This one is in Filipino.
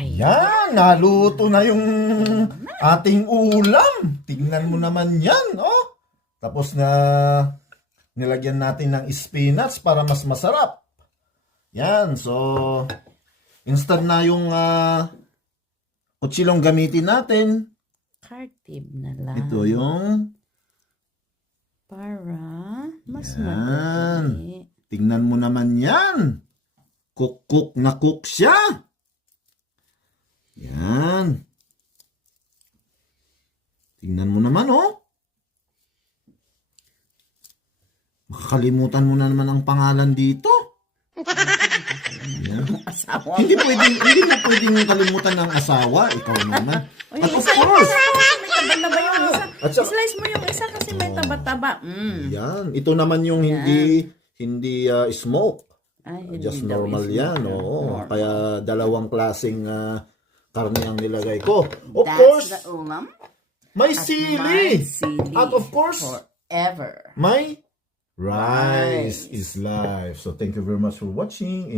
Yan, naluto na yung ating ulam. Tingnan mo naman yan, oh. Tapos na nilagyan natin ng spinach para mas masarap. Yan, so instant na yung kutsilong gamitin natin. Cartib na lang. Ito yung para mas yan. madali. Tingnan mo naman yan. Cook na cook siya. Yan. Tingnan mo naman, oh. Makakalimutan mo na naman ang pangalan dito. Yan. Asawa. Hindi mo pwedeng kalimutan ng asawa. Ikaw naman. Uy, At of isa course. may taba-taba yung isa. At saka- Slice mo yung isa kasi may taba-taba. Yan. Ito naman yung hindi smoke. Ay, Just hindi daw normal is yan. normal. Oo. Kaya dalawang klaseng karne ang nilagay ko. Of That's course, the ulam. may At sili. may sili. At of course, Forever. may rice is life. So thank you very much for watching.